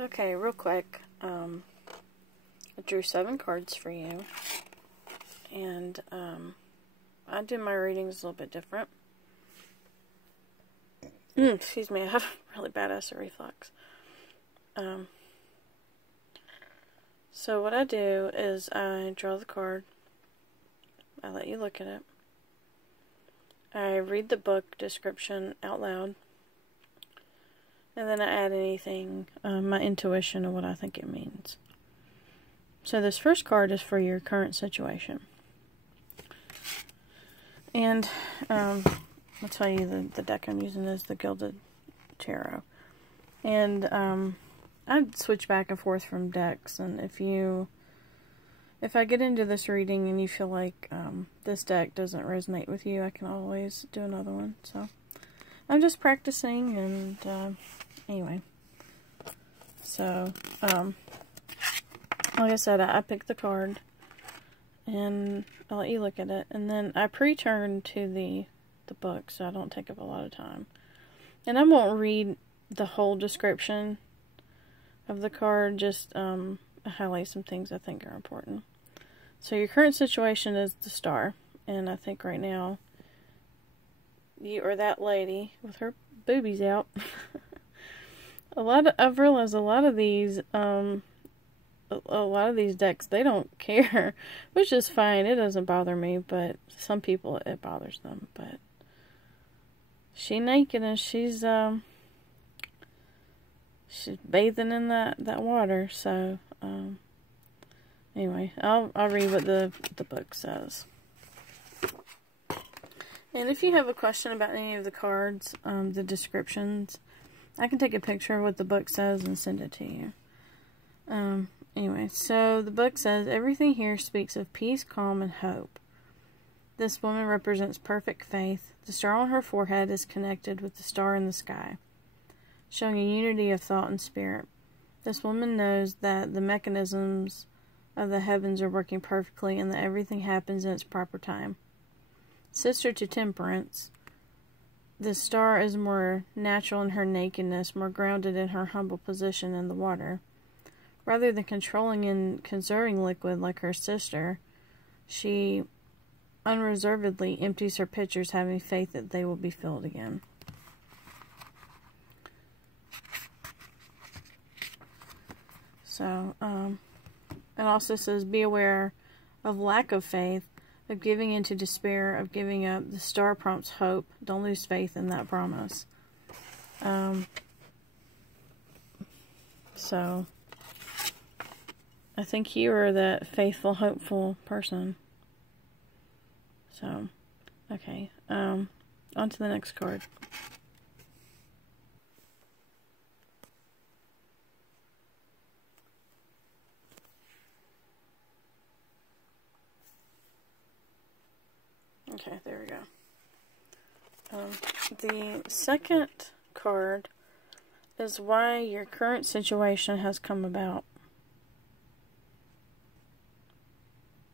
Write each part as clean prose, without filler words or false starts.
Okay, real quick, I drew 7 cards for you, and I do my readings a little bit different. Excuse me, I have really bad acid reflux. So what I do is I draw the card, I let you look at it, I read the book description out loud, and then I add anything, my intuition of what I think it means. So this first card is for your current situation. And I'll tell you the deck I'm using is the Gilded Tarot. And I'd switch back and forth from decks, and if I get into this reading and you feel like this deck doesn't resonate with you, I can always do another one. So I'm just practicing, and anyway. So like I said, I picked the card, and I'll let you look at it, and then I pre-turn to the book, so I don't take up a lot of time. And I won't read the whole description of the card, just highlight some things I think are important. So your current situation is the Star, and I think right now you are that lady with her boobies out. I've realized a lot of these decks, they don't care, which is fine. It doesn't bother me, but some people it bothers them. But she's naked, and she's bathing in that water. So anyway, I'll read what the book says. And if you have a question about any of the cards, the descriptions, I can take a picture of what the book says and send it to you. Anyway, so the book says, everything here speaks of peace, calm, and hope. This woman represents perfect faith. The star on her forehead is connected with the star in the sky, showing a unity of thought and spirit. This woman knows that the mechanisms of the heavens are working perfectly and that everything happens in its proper time. Sister to Temperance, the star is more natural in her nakedness, more grounded in her humble position in the water. Rather than controlling and conserving liquid like her sister, she unreservedly empties her pitchers, having faith that they will be filled again. So, it also says, be aware of lack of faith, of giving into despair, of giving up. The star prompts hope. Don't lose faith in that promise. So I think you are that faithful, hopeful person. So, okay. On to the next card. Okay, there we go. The second card is why your current situation has come about.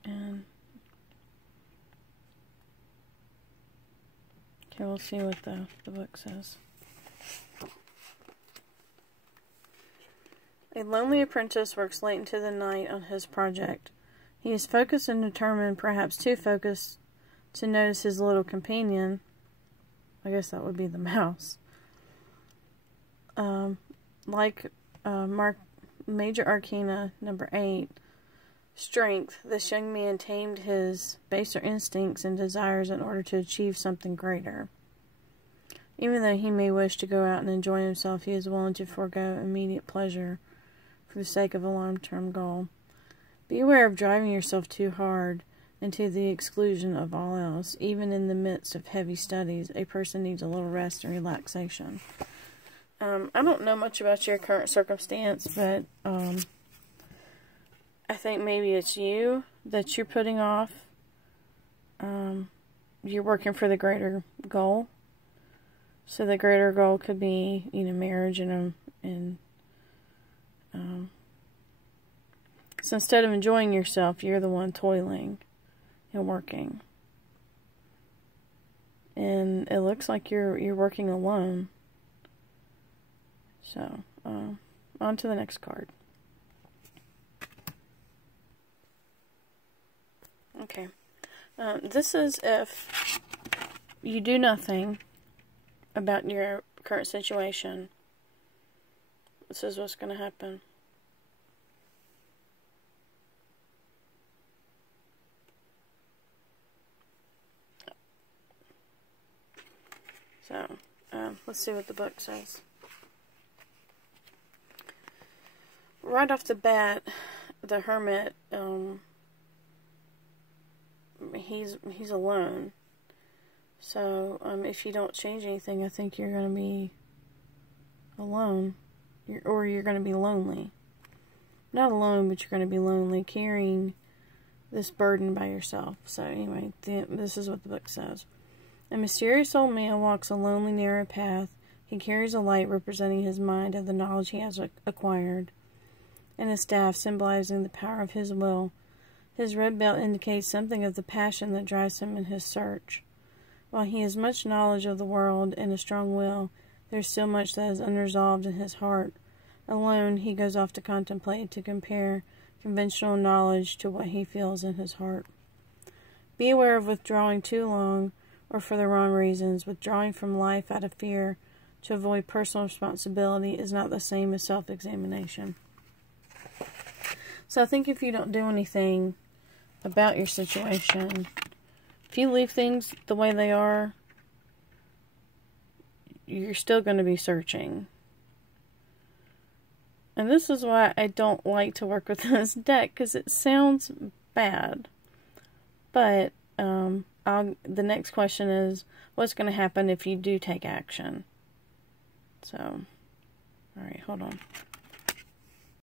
And okay, we'll see what the book says. A lonely apprentice works late into the night on his project. He is focused and determined, perhaps too focused to notice his little companion. I guess that would be the mouse. Major Arcana number 8, Strength. This young man tamed his baser instincts and desires in order to achieve something greater. Even though he may wish to go out and enjoy himself, he is willing to forego immediate pleasure for the sake of a long-term goal. Be aware of driving yourself too hard and to the exclusion of all else. Even in the midst of heavy studies, a person needs a little rest and relaxation. I don't know much about your current circumstance, but I think maybe it's you that you're putting off. You're working for the greater goal. So the greater goal could be, marriage and so instead of enjoying yourself, you're the one toiling and working. And it looks like you're working alone. So, I on to the next card. Okay. This is if you do nothing about your current situation. This is what's going to happen. So, let's see what the book says. Right off the bat, the hermit, he's alone. So, if you don't change anything, I think you're going to be alone. Or you're going to be lonely. Not alone, but you're going to be lonely, carrying this burden by yourself. So, anyway, this is what the book says. A mysterious old man walks a lonely, narrow path. He carries a light representing his mind and the knowledge he has acquired, and a staff symbolizing the power of his will. His red belt indicates something of the passion that drives him in his search. While he has much knowledge of the world and a strong will, there is still much that is unresolved in his heart. Alone, he goes off to contemplate, to compare conventional knowledge to what he feels in his heart. Be aware of withdrawing too long, or for the wrong reasons. Withdrawing from life out of fear to avoid personal responsibility is not the same as self-examination. So I think if you don't do anything about your situation, if you leave things the way they are, you're still going to be searching. And this is why I don't like to work with this deck, because it sounds bad. But the next question is, what's going to happen if you do take action? So, alright, hold on.